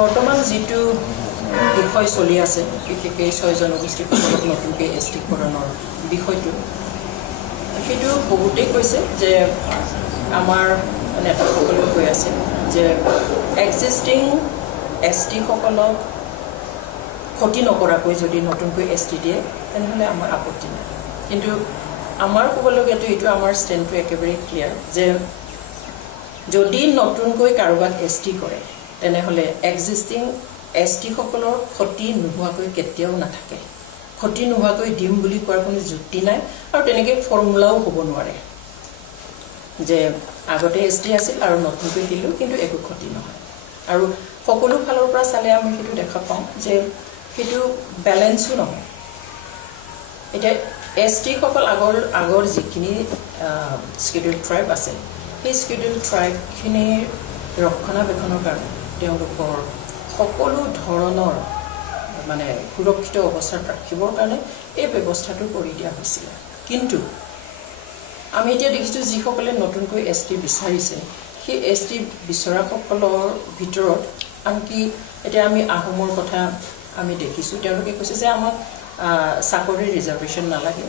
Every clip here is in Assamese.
বৰ্তমান যেটো বিষয় চলি আছে বিশেষকৈ 6 জনগোষ্ঠীসকলক নতুনকৈ এছটিকৰণৰ বিষয়টো সেইটো বহুতেই কৈছে যে আমাৰ নেতাসকলেও কৈ আছে যে এক্সিষ্টিং এছটিসকলক ক্ষতি নকৰাকৈ যদি নতুনকৈ এছটি দিয়ে তেনেহ'লে আমাৰ আপত্তি নাই কিন্তু আমাৰ ক'বলগীয়াটো এইটো আমাৰ ষ্টেণ্ডটো একেবাৰে ক্লিয়াৰ যে যদি নতুনকৈ কাৰোবাক এছটি কৰে তেনেহ'লে এক্সিষ্টিং এছটিসকলৰ ক্ষতি নোহোৱাকৈ কেতিয়াও নাথাকে ক্ষতি নোহোৱাকৈ দিম বুলি কোৱাৰ কোনো যুক্তি নাই আৰু তেনেকৈ ফৰ্মুলাও হ'ব নোৱাৰে যে আগতে এছটি আছিল আৰু নতুনকৈ দিলোঁ কিন্তু একো ক্ষতি নহয় আৰু সকলো ফালৰ পৰা চালে আমি সেইটো দেখা পাওঁ যে সেইটো বেলেঞ্চো নহয় এতিয়া এছটিসকল আগৰ যিখিনি স্কেডিউল ট্ৰাইব আছে সেই স্কেডিউল ট্ৰাইবখিনিৰ ৰক্ষণাবেক্ষণৰ কাৰণে তেওঁলোকৰ সকলো ধৰণৰ মানে সুৰক্ষিত অৱস্থাত ৰাখিবৰ কাৰণে এই ব্যৱস্থাটো কৰি দিয়া হৈছিল কিন্তু আমি এতিয়া দেখিছোঁ যিসকলে নতুনকৈ এছটি বিচাৰিছে সেই এছটি বিচৰাসকলৰ ভিতৰত আনকি এতিয়া আমি আহোমৰ কথা আমি দেখিছোঁ তেওঁলোকে কৈছে যে আমাক চাকৰিৰ ৰিজাৰ্ভেশ্যন নালাগে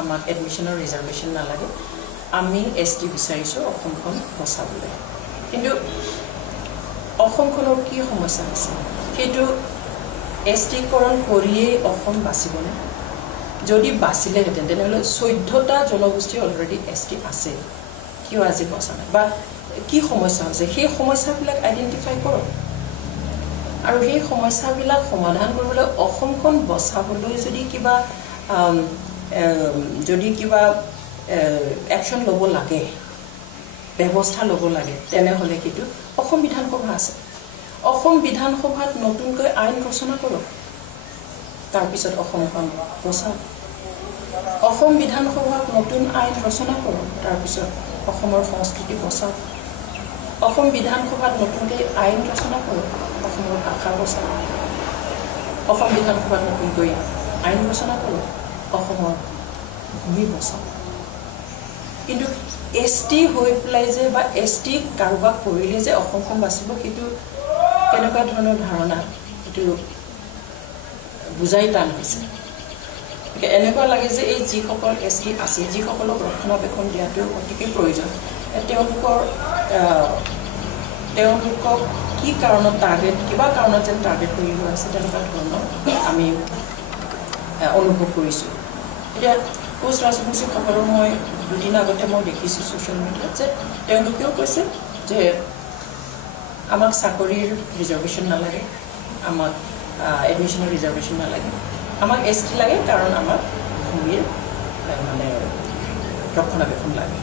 আমাক এডমিশ্যনৰ ৰিজাৰ্ভেশ্যন নালাগে আমি এছটি বিচাৰিছোঁ অসমখন বচাবলৈ কিন্তু অসমখনৰ কি সমস্যা আছে সেইটো এছটিকৰণ কৰিয়েই অসম বাচিবনে যদি বাচিলেহেঁতেন তেনেহ'লে 14টা জনগোষ্ঠী অলৰেডি এছটি আছে কিয় আজি বচা নাই বা কি সমস্যা হৈছে সেই সমস্যাবিলাক আইডেণ্টিফাই কৰক আৰু সেই সমস্যাবিলাক সমাধান কৰিবলৈ অসমখন বচাবলৈ যদি কিবা একশ্যন ল'ব লাগে ব্যৱস্থা ল'ব লাগে তেনেহ'লে কিন্তু অসম বিধানসভা আছে অসম বিধানসভাত নতুনকৈ আইন ৰচনা কৰক তাৰপিছত অসমখন বচাওক অসম বিধানসভাত নতুন আইন ৰচনা কৰক তাৰপিছত অসমৰ সংস্কৃতি বচাওক অসম বিধানসভাত নতুনকৈ আইন ৰচনা কৰক অসমৰ ভাষা বচাওক অসম বিধানসভাত নতুনকৈ আইন ৰচনা কৰক অসমৰ ভূমি বচাওক কিন্তু এছটি হৈ পেলাই যে বা এছটি কাৰোবাক কৰিলে যে অসমখন বাচিব সেইটো কেনেকুৱা ধৰণৰ ধাৰণা এইটো বুজাই টান হৈছে এনেকুৱা লাগে যে এই যিসকল এছটি আছে যিসকলক ৰক্ষণাবেক্ষণ দিয়াটো অতিকৈ প্ৰয়োজন তেওঁলোকক কি কাৰণত কিবা কাৰণত যেন টাৰ্গেট কৰি লোৱা আছে তেনেকুৱা ধৰণৰ আমি অনুভৱ কৰিছোঁ এতিয়া কোচ ৰাজবংশীসকলক মই দুদিন আগতে মই দেখিছোঁ ছ'চিয়েল মিডিয়াত যে তেওঁলোকেও কৈছে যে আমাক চাকৰিৰ ৰিজাৰ্ভেশ্যন নালাগে আমাক এডমিশ্যনৰ ৰিজাৰ্ভেশ্যন নালাগে আমাক এছটি লাগে কাৰণ আমাক ভূমিৰ মানে ৰক্ষণাবেক্ষণ লাগে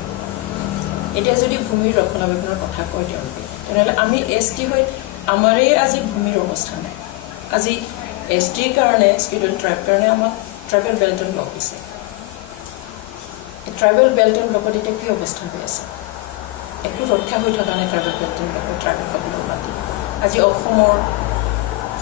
এতিয়া যদি ভূমিৰ ৰক্ষণাবেক্ষণৰ কথা কয় তেওঁলোকে তেনেহ'লে আমি এছটি হৈ আমাৰেই আজি ভূমিৰ অৱস্থা নাই আজি এছটিৰ কাৰণে স্কেডিউল ট্ৰাইব কাৰণে আমাক ট্ৰাইবেল বেল্ট এণ্ড ব্লক দিছে ট্ৰাইবেল বেল্ট এণ্ড ব্লকত এতিয়া কি অৱস্থা হৈ আছে একো ৰক্ষা হৈ থকা নাই ট্ৰাইবেল বেল্ট এণ্ড ব্লকত ট্ৰাইবেলসকলৰ মাটি আজি অসমৰ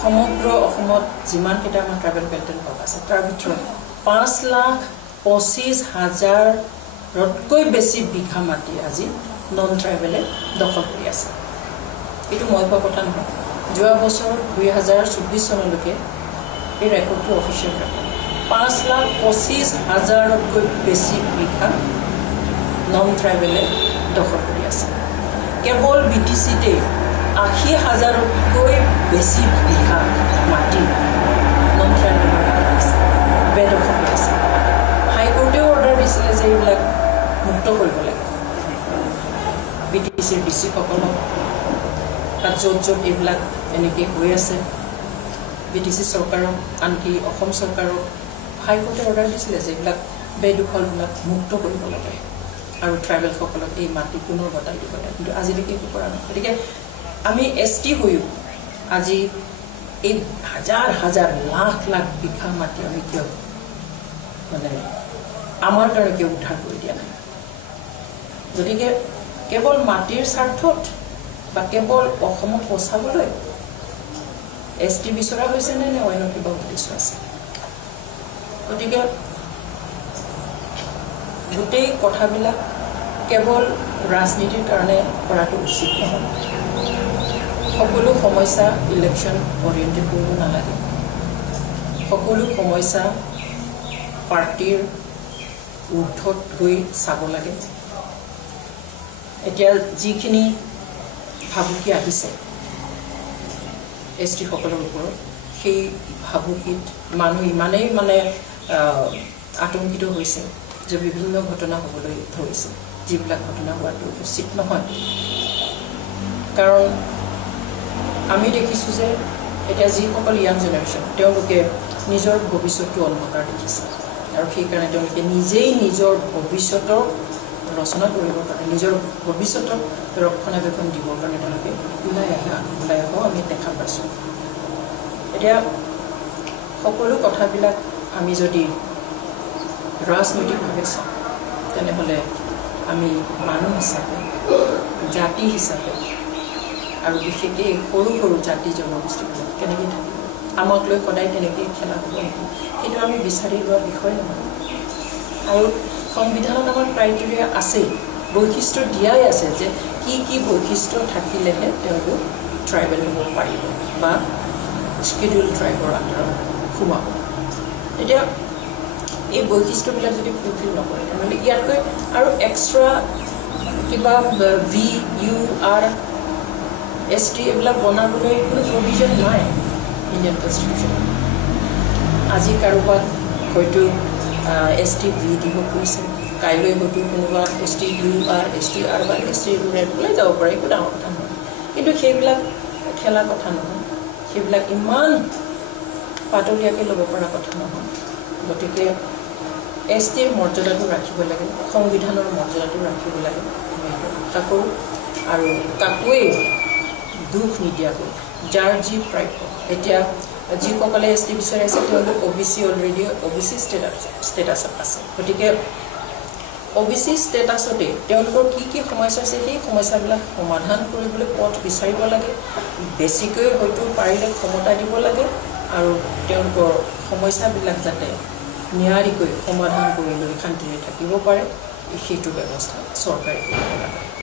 সমগ্ৰ অসমত যিমানকেইটা আমাৰ ট্ৰাইবেল বেল্ট এণ্ড ব্লক আছে তাৰ ভিতৰত 5,25,000তকৈ বেছি বিঘা মাটি আজি নন ট্ৰাইবেলে দখল কৰি আছে এইটো মই কোৱা কথা নহয় যোৱা বছৰ 2024 চনলৈকে এই ৰেকৰ্ডটো অফিচিয়েল ৰেকৰ্ড 5,25,000তকৈ বেছি বিঘা নন ট্ৰাইবেলে দখল কৰি আছে কেৱল BTCতে 80,000তকৈ বেছি বিঘা মাটি নন ট্ৰাইবেলৰ আছে বেদখল কৰি আছে হাইকোৰ্টেও অৰ্ডাৰ দিছিলে যে এইবিলাক মুক্ত কৰিব লাগে BTCৰ ডিচিসকলক তাত য'ত এইবিলাক এনেকৈ হৈ আছে BTC চৰকাৰক আনকি অসম চৰকাৰক হাইকোৰ্টে অৰ্ডাৰ দিছিলে যে এইবিলাক বেদখলবিলাক মুক্ত কৰিব লাগে আৰু ট্ৰাইবেলসকলক এই মাটি পুনৰ গতাই দিব লাগে কিন্তু আজিলৈকে একো কৰা নাই গতিকে আমি এছটি হৈও আজি এই হাজাৰ লাখ বিঘা মাটি আমি কিয় মানে আমাৰ কাৰণে কিয় উদ্ধাৰ কৰি দিয়া নাই গতিকে কেৱল মাটিৰ স্বাৰ্থত বা কেৱল অসমক বচাবলৈ এছটি বিচৰা হৈছে নে অন্য কিবা উদ্দেশ্য আছে গতিকে গোটেই কথাবিলাক কেৱল ৰাজনীতিৰ কাৰণে কৰাটো উচিত নহয় সকলো সমস্যা ইলেকশ্যন অৰিয়েণ্টেড কৰিব নালাগে সকলো সমস্যা পাৰ্টিৰ ঊৰ্ধত গৈ চাব লাগে এতিয়া যিখিনি ভাবুকি আহিছে এছটি সকলৰ ওপৰত সেই ভাবুকিত মানুহ ইমানেই আতংকিত হৈছে যে বিভিন্ন ঘটনা হ'বলৈ ধৰিছে যিবিলাক ঘটনা হোৱাটো উচিত নহয় কাৰণ আমি দেখিছোঁ যে এতিয়া যিসকল ইয়াং জেনেৰেশ্যন তেওঁলোকে নিজৰ ভৱিষ্যতটো অন্ধকাৰ দেখিছে আৰু সেইকাৰণে তেওঁলোকে নিজেই নিজৰ ভৱিষ্যতৰ ৰচনা কৰিবৰ কাৰণে নিজৰ ভৱিষ্যতক ৰক্ষণাবেক্ষণ দিবৰ কাৰণে তেওঁলোকে ওলাই আহক আমি দেখা পাইছোঁ এতিয়া সকলো কথাবিলাক আমি যদি ৰাজনৈতিকভাৱে চাওঁ তেনেহ'লে আমি মানুহ হিচাপে জাতি হিচাপে আৰু বিশেষকৈ সৰু সৰু জাতি জনগোষ্ঠীবিলাক কেনেকৈ থাকিব আমাক লৈ সদায় তেনেকৈ খেলা হ'ব নেকি সেইটো আমি বিচাৰি লোৱা বিষয় নহয় আৰু সংবিধানত আমাৰ ক্ৰাইটেৰিয়া আছেই বৈশিষ্ট্য দিয়াই আছে যে কি বৈশিষ্ট্য থাকিলেহে তেওঁলোক ট্ৰাইবেল হ'ব পাৰিব বা স্কেডিউল ট্ৰাইবৰ আণ্ডাৰত সোমাব এতিয়া এই বৈশিষ্ট্যবিলাক যদি ফুলফিল নকৰে তেনেহ'লে ইয়াতকৈ আৰু এক্সট্ৰা কিবা VUR ST এইবিলাক বনাবলৈ কোনো প্ৰভিজন নাই ইণ্ডিয়ান কনষ্টিটিউশ্যনত আজি কাৰোবাক হয়তো ST V দিব খুজিছে কাইলৈ হয়তো কোনোবা STUR STR বা STUR ওলাই যাব পাৰে একো ডাঙৰ কথা নহয় কিন্তু সেইবিলাক খেলাৰ কথা নহয় সেইবিলাক ইমান পাতলীয়াকৈ ল'ব পৰা কথা নহয় গতিকে STৰ মৰ্যাদাটো ৰাখিব লাগে সংবিধানৰ মৰ্যাদাটো ৰাখিব লাগে আমি আশা কৰোঁ আৰু কাকোৱে দুখ নিদিয়াকৈ যাৰ যি প্ৰাপ্য এতিয়া যিসকলে ST বিচাৰি আছে তেওঁলোক OBC অলৰেডি OBC ষ্টেটাছত আছে গতিকে OBC ষ্টেটাছতে তেওঁলোকৰ কি সমস্যা আছে সেই সমস্যাবিলাক সমাধান কৰিবলৈ পথ বিচাৰিব লাগে বেছিকৈ হয়তো পাৰিলে ক্ষমতা দিব লাগে আৰু তেওঁলোকৰ সমস্যাবিলাক যাতে নিয়াৰিকৈ সমাধান কৰি লৈ শান্তিৰে থাকিব পাৰে সেইটো ব্যৱস্থা চৰকাৰে কৰিব লাগে